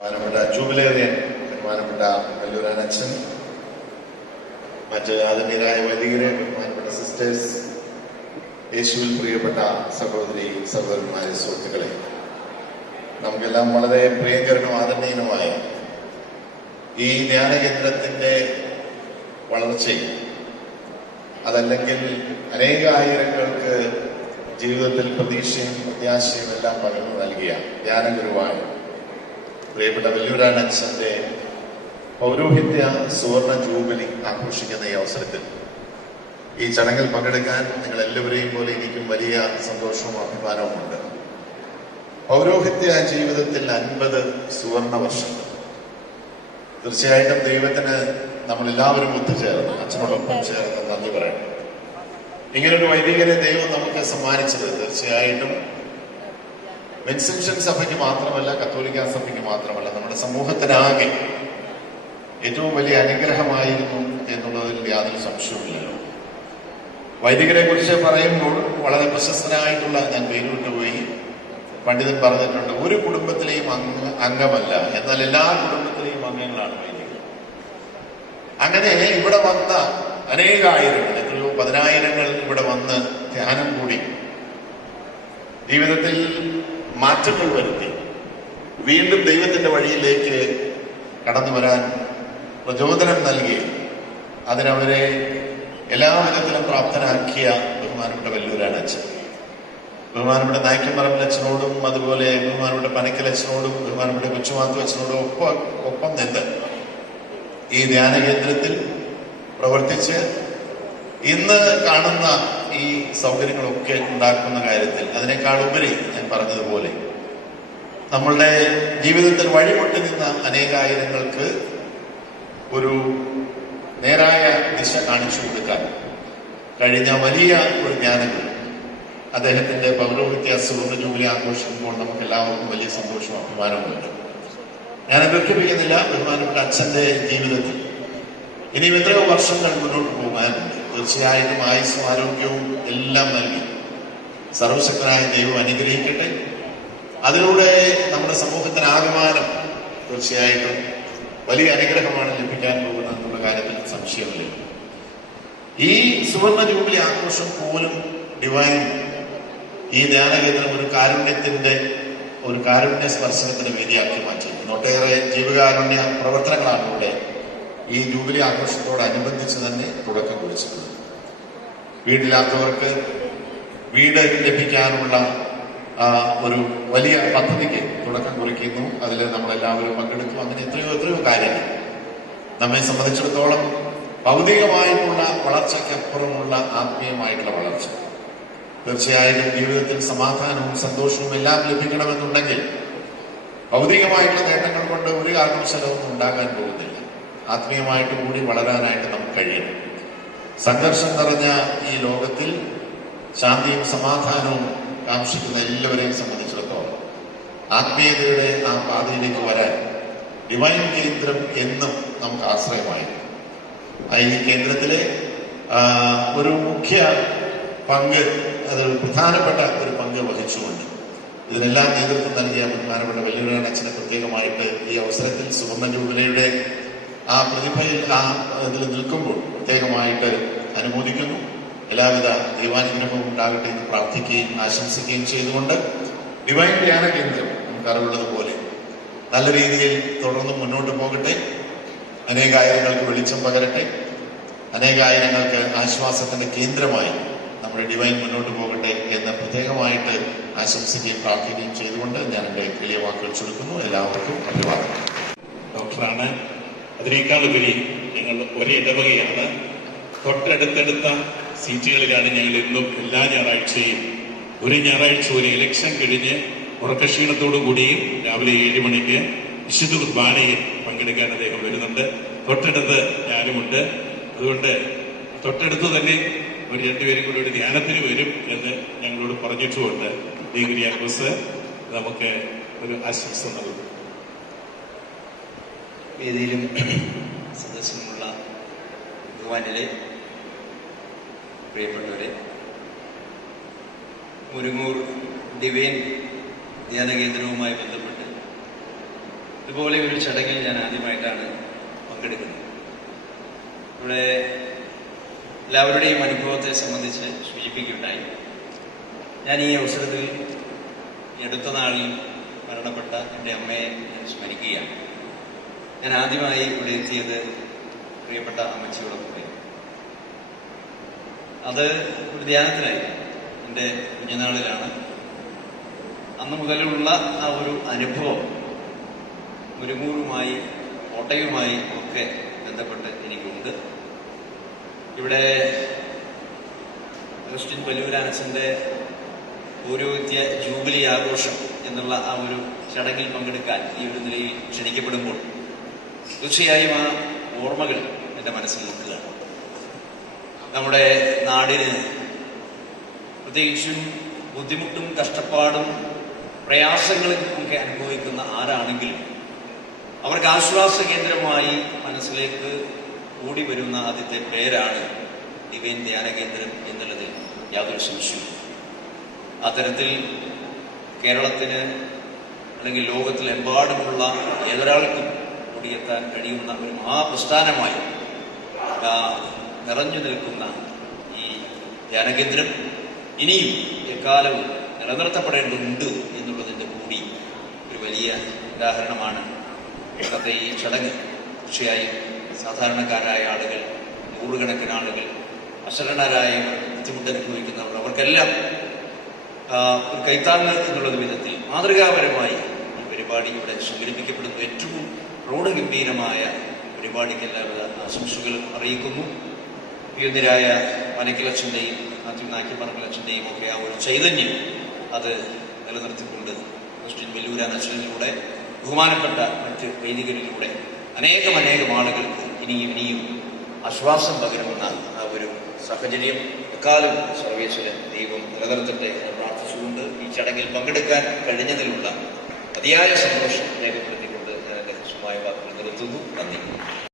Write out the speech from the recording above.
ബഹുമാനപ്പെട്ട ജൂബിലേറിയൻ ബഹുമാനപ്പെട്ട കല്ലൂരാൻ അച്ഛൻ മറ്റ് ആദരണീയരായ വൈദികരെ ബഹുമാനപ്പെട്ട സിസ്റ്റേഴ്സ് യേശുവിൽ പ്രിയപ്പെട്ട സഹോദരി സഹോദരന്മാരെ സുഹൃത്തുക്കളെ നമുക്കെല്ലാം വളരെ പ്രിയങ്കരനും ആദരണീയനുമായ ഈ ധ്യാനകേന്ദ്രത്തിന്റെ വളർച്ചയും അതല്ലെങ്കിൽ അനേകായിരങ്ങൾക്ക് ജീവിതത്തിൽ പ്രതീക്ഷയും പ്രത്യാശയും എല്ലാം പകർന്നു നൽകിയ ധ്യാനഗുരുവായ പ്രിയപ്പെട്ട വെല്ലൂരാൻ അച്ഛന്റെ പൗരോഹിത്യ സുവർണ ജൂബിലി ആഘോഷിക്കുന്ന ഈ അവസരത്തിൽ ഈ ചടങ്ങിൽ പങ്കെടുക്കാൻ നിങ്ങൾ എല്ലാവരെയും പോലെ എനിക്കും വലിയ സന്തോഷവും അഭിമാനവുമുണ്ട് പൗരോഹിത്യ ജീവിതത്തിൽ അൻപത് സുവർണ വർഷം. തീർച്ചയായിട്ടും ദൈവത്തിന് നമ്മൾ എല്ലാവരും ഒത്തുചേർന്ന് അച്ഛനോടൊപ്പം ചേർന്ന് നന്ദി പറയണം. ഇങ്ങനൊരു വൈദികരെ ദൈവം നമുക്ക് സമ്മാനിച്ചത് തീർച്ചയായിട്ടും വെൻസിൻഷൻ സഭയ്ക്ക് മാത്രമല്ല കത്തോലിക്ക സഭയ്ക്ക് മാത്രമല്ല നമ്മുടെ സമൂഹത്തിനാകെ ഏറ്റവും വലിയ അനുഗ്രഹമായിരുന്നു എന്നുള്ളതിൽ യാതൊരു സംശയവുമില്ലല്ലോ. വൈദികരെ കുറിച്ച് പറയുമ്പോൾ വളരെ പ്രശസ്തനായിട്ടുള്ള ഞാൻ പേരുവിട്ട് പോയി. പണ്ഡിതൻ പറഞ്ഞിട്ടുണ്ട് ഒരു കുടുംബത്തിലെയും അംഗ അംഗമല്ല. എന്നാൽ എല്ലാ കുടുംബത്തിലെയും അംഗങ്ങളാണ് വൈദികർ. അങ്ങനെ ഇവിടെ വന്ന അനേകായിരങ്ങൾ എത്രയോ പതിനായിരങ്ങൾ ഇവിടെ വന്ന് ധ്യാനം കൂടി. ജീവിതത്തിൽ മാറ്റങ്ങൾ വരുത്തി. വീണ്ടും ദൈവത്തിന്റെ വഴിയിലേക്ക് കടന്നു വരാൻ പ്രചോദനം നൽകി. അതിനവരെ എല്ലാ വിധത്തിലും പ്രാപ്തനാക്കിയ ബഹുമാനപ്പെട്ട വല്ലൂരാണ് അച്ഛൻ. ബഹുമാനപ്പെട്ട നായ്ക്കമ്പറമ്പിൽ അച്ഛനോടും അതുപോലെ ബഹുമാനപ്പെട്ട പനക്കൽ അച്ഛനോടും ബഹുമാനപ്പെട്ട കൊച്ചുമാത്തു അച്ഛനോടും ഒപ്പം ഒപ്പം നിന്ന് ഈ ധ്യാന കേന്ദ്രത്തിൽ പ്രവർത്തിച്ച് ഇന്ന് കാണുന്ന ഈ സൗകര്യങ്ങളൊക്കെ ഉണ്ടാക്കുന്ന കാര്യത്തിൽ അതിനേക്കാൾ ഉപരി ഞാൻ പറഞ്ഞതുപോലെ നമ്മളുടെ ജീവിതത്തിൽ വഴിമുട്ടി നിന്ന അനേകായിരങ്ങൾക്ക് ഒരു നേരായ ദിശ കാണിച്ചു കൊടുക്കാൻ കഴിഞ്ഞ വലിയ ഒരു ജ്ഞാനങ്ങൾ അദ്ദേഹത്തിന്റെ പൗരോഹിത്യ സുവർണ ജൂബിലി ആഘോഷിക്കുമ്പോൾ നമുക്ക് എല്ലാവർക്കും വലിയ സന്തോഷവും അഭിമാനമുണ്ട്. ഞാൻ ദുഃഖിപ്പിക്കുന്നില്ല ബഹുമാനപ്പെട്ട അച്ഛന്റെ ജീവിതത്തിൽ. ഇനിയും എത്രയോ വർഷങ്ങൾ മുന്നോട്ട് പോകാനുണ്ട്. തീർച്ചയായിട്ടും ആയുസ്സും ആരോഗ്യവും എല്ലാം നൽകി. സർവശക്തനായ ദൈവം അനുഗ്രഹിക്കട്ടെ. അതിലൂടെ നമ്മുടെ സമൂഹത്തിന് ആകമാനം തീർച്ചയായിട്ടും വലിയ അനുഗ്രഹമാണ് ലഭിക്കാൻ പോകുന്നത് എന്നുള്ള കാര്യത്തിൽ സംശയമില്ല. ഈ സുവർണ ജൂബിലി ആഘോഷം പോലും ഡിവൈൻ ഈ ധ്യാനകേന്ദ്രം ഒരു കാരുണ്യത്തിന്റെ ഒരു കാരുണ്യ സ്പർശനത്തിന്റെ വേദിയാക്കി മാറ്റി. ഒട്ടേറെ ജീവകാരുണ്യ പ്രവർത്തനങ്ങളാണ് ഇവിടെ ഈ ജൂബിലി ആഘോഷത്തോടനുബന്ധിച്ച് തന്നെ തുടക്കം കുറിച്ചിട്ടുണ്ട്. വീടില്ലാത്തവർക്ക് വീട് ലഭിക്കാനുള്ള ഒരു വലിയ പദ്ധതിക്ക് തുടക്കം കുറിക്കുന്നു. അതിൽ നമ്മളെല്ലാവരും പങ്കെടുക്കും. അങ്ങനെ എത്രയോ എത്രയോ കാര്യങ്ങൾ. നമ്മെ സംബന്ധിച്ചിടത്തോളം ഭൗതികമായിട്ടുള്ള വളർച്ചയ്ക്കപ്പുറമുള്ള ആത്മീയമായിട്ടുള്ള വളർച്ച. തീർച്ചയായിട്ടും ജീവിതത്തിൽ സമാധാനവും സന്തോഷവും എല്ലാം ലഭിക്കണമെന്നുണ്ടെങ്കിൽ ഭൗതികമായിട്ടുള്ള നേട്ടങ്ങൾ കൊണ്ട് ഒരു കാരണവശാലവും ഉണ്ടാകാൻ പോകുന്നില്ല. ആത്മീയമായിട്ട് കൂടി വളരാനായിട്ട് നമുക്ക് കഴിയണം. സംഘർഷം നിറഞ്ഞ ഈ ലോകത്തിൽ ശാന്തിയും സമാധാനവും കാക്ഷിക്കുന്ന എല്ലാവരെയും സംബന്ധിച്ചിടത്തോളം ആത്മീയതയുടെ ആ പാതയിലേക്ക് വരാൻ ഡിവൈൻ കേന്ദ്രം എന്നും നമുക്ക് ആശ്രയമായിരുന്നു ആ ഈ കേന്ദ്രത്തിലെ ഒരു മുഖ്യ പങ്ക് അത് പ്രധാനപ്പെട്ട ഒരു പങ്ക് വഹിച്ചുകൊണ്ട് ഇതിനെല്ലാം നേതൃത്വം നൽകിയ ബഹുമാനപ്പെട്ട വെല്ലുവിളിയാണ് അച്ഛനെ പ്രത്യേകമായിട്ട് ഈ അവസരത്തിൽ സുവർണ ജൂബിലയുടെ ആ പ്രതിഭയിൽ ആ ഇതിൽ നിൽക്കുമ്പോൾ പ്രത്യേകമായിട്ട് അനുമോദിക്കുന്നു. എല്ലാവിധ ദൈവാനുഗ്രഹവും ഉണ്ടാകട്ടെ എന്ന് പ്രാർത്ഥിക്കുകയും ആശംസിക്കുകയും ചെയ്തുകൊണ്ട് ഡിവൈൻ ധ്യാന കേന്ദ്രം. നമുക്ക് അറിവുള്ളതുപോലെ നല്ല രീതിയിൽ തുടർന്ന് മുന്നോട്ട് പോകട്ടെ. അനേകായിരങ്ങൾക്ക് വെളിച്ചം പകരട്ടെ. അനേകായിരങ്ങൾക്ക് ആശ്വാസത്തിന്റെ കേന്ദ്രമായി നമ്മുടെ ഡിവൈൻ മുന്നോട്ട് പോകട്ടെ എന്ന് പ്രത്യേകമായിട്ട് ആശംസിക്കുകയും പ്രാർത്ഥിക്കുകയും ചെയ്തുകൊണ്ട് ഞാൻ എന്റെ വലിയ വാക്കുകൾ ചുരുക്കുന്നു എല്ലാവർക്കും അഭിവാദം ഡോക്ടറാണ്. അതിനേക്കാൾ ഉപരി ഞങ്ങൾ ഒരേ ഇടവകയാണ്. തൊട്ടടുത്തടുത്ത സീറ്റുകളിലാണ് ഞങ്ങൾ എന്നും എല്ലാ ഞായറാഴ്ചയും. ഒരു ഞായറാഴ്ച ഒരു ഇലക്ഷൻ കഴിഞ്ഞ് ഉറക്കക്ഷീണത്തോടു കൂടിയും രാവിലെ ഏഴ് മണിക്ക് വിശുദ്ധ കുർബാനയിൽ പങ്കെടുക്കാൻ അദ്ദേഹം വരുന്നുണ്ട്. തൊട്ടടുത്ത് ഞാനുമുണ്ട് അതുകൊണ്ട് തൊട്ടടുത്ത് തന്നെ ഒരു രണ്ടുപേരും കൂടി ഒരു ധ്യാനത്തിന് വരും എന്ന് ഞങ്ങളോട് പറഞ്ഞിട്ടുമുണ്ട്. ഡിഗ്രിയാക്കോസ് നമുക്ക് ഒരു ആശംസ നൽകും വേദിയിലും സദസ്സിലുമുള്ള ഭഗവാനിലെ പ്രിയപ്പെട്ടവരെ മുരുങ്ങൂർ ഡിവൈൻ ധ്യാനകേന്ദ്രവുമായി ബന്ധപ്പെട്ട് ഇതുപോലെ ഒരു ചടങ്ങിൽ ഞാൻ ആദ്യമായിട്ടാണ് പങ്കെടുക്കുന്നത്. ഇവിടെ എല്ലാവരുടെയും അനുഭവത്തെ സംബന്ധിച്ച് സൂചിപ്പിക്കുകയുണ്ടായി. ഞാൻ ഈ അവസരത്തിൽ അടുത്ത നാളിൽ മരണപ്പെട്ട എന്റെ അമ്മയെ ഞാൻ സ്മരിക്കുകയാണ്. ഞാൻ ആദ്യമായി ഇവിടെ എത്തിയത് പ്രിയപ്പെട്ട അമ്മച്ചിയോടൊപ്പം അത് ഒരു ധ്യാനത്തിലായി എന്റെ കുഞ്ഞുനാളിലാണ്. അന്ന് മുതലുള്ള ആ ഒരു അനുഭവം മുരുമൂറുമായി കോട്ടയുമായി ഒക്കെ ബന്ധപ്പെട്ട് എനിക്കുണ്ട്. ഇവിടെ ക്രിസ്ത്യൻ ബലൂരാനസിന്റെ പൗരോഹിത്യ ജൂബിലി ആഘോഷം എന്നുള്ള ആ ഒരു ചടങ്ങിൽ പങ്കെടുക്കാൻ ഈ ഒരു നിലയിൽ ക്ഷണിക്കപ്പെടുമ്പോൾ തീർച്ചയായും ആ ഓർമ്മകൾ എന്റെ മനസ്സിൽ നിൽക്കുകയാണ്. നമ്മുടെ നാടിന് പ്രത്യേകിച്ചും ബുദ്ധിമുട്ടും കഷ്ടപ്പാടും പ്രയാസങ്ങളും ഒക്കെ അനുഭവിക്കുന്ന ആരാണെങ്കിലും അവർക്ക് ആശ്വാസ കേന്ദ്രമായി മനസ്സിലേക്ക് കൂടി വരുന്ന ആദ്യത്തെ പേരാണ് ദിവ്യൻ ധ്യാന കേന്ദ്രം എന്നുള്ളതിൽ യാതൊരു സംശയവും അത്തരത്തിൽ കേരളത്തിന് അല്ലെങ്കിൽ ലോകത്തിലെമ്പാടുമുള്ള ഏതൊരാൾക്കും ഓടിയെത്താൻ കഴിയുന്ന ഒരു മഹാപ്രസ്ഥാനമായി നിറഞ്ഞു നിൽക്കുന്ന ഈ ധ്യാനകേന്ദ്രം ഇനിയും എക്കാലവും നിലനിർത്തപ്പെടേണ്ടതുണ്ട് എന്നുള്ളതിന്റെ കൂടി ഒരു വലിയ ഉദാഹരണമാണ് ഇന്നത്തെ ഈ ചടങ്ങ്. തീർച്ചയായും സാധാരണക്കാരായ ആളുകൾ നൂറുകണക്കിന് ആളുകൾ അശരണരായ ബുദ്ധിമുട്ട് അനുഭവിക്കുന്നവർ അവർക്കെല്ലാം ഒരു കൈത്താങ്ങ് എന്നുള്ള വിധത്തിൽ മാതൃകാപരമായി ഈ പരിപാടി ഇവിടെ സംഘടിപ്പിക്കപ്പെടുന്നു. ഏറ്റവും പ്രൗഢഗംഭീരമായ പരിപാടിക്ക് എല്ലാവിധ ആശംസകളും അറിയിക്കുന്നു. പ്രിയന്തരായ മനക്കിലച്ഛന്റെയും മാത്യു നാക്കിപ്പറക്കലച്ഛന്റെയും ഒക്കെ ആ ഒരു ചൈതന്യം അത് നിലനിർത്തിക്കൊണ്ട് ക്രിസ്ത്യൻ വെല്ലൂരാൻ അച്ഛനിലൂടെ ബഹുമാനപ്പെട്ട മറ്റ് വൈദികരിലൂടെ അനേകം അനേകം ആളുകൾക്ക് ഇനിയും ഇനിയും ആശ്വാസം പകരുമെന്ന ആ ഒരു സാഹചര്യം എക്കാലം സർവേശ്വരൻ ദൈവം നിലനിർത്തട്ടെ എന്ന് പ്രാർത്ഥിച്ചുകൊണ്ട് ഈ ചടങ്ങിൽ പങ്കെടുക്കാൻ കഴിഞ്ഞതിലുള്ള അതിയായ സന്തോഷം രേഖപ്പെടുത്തി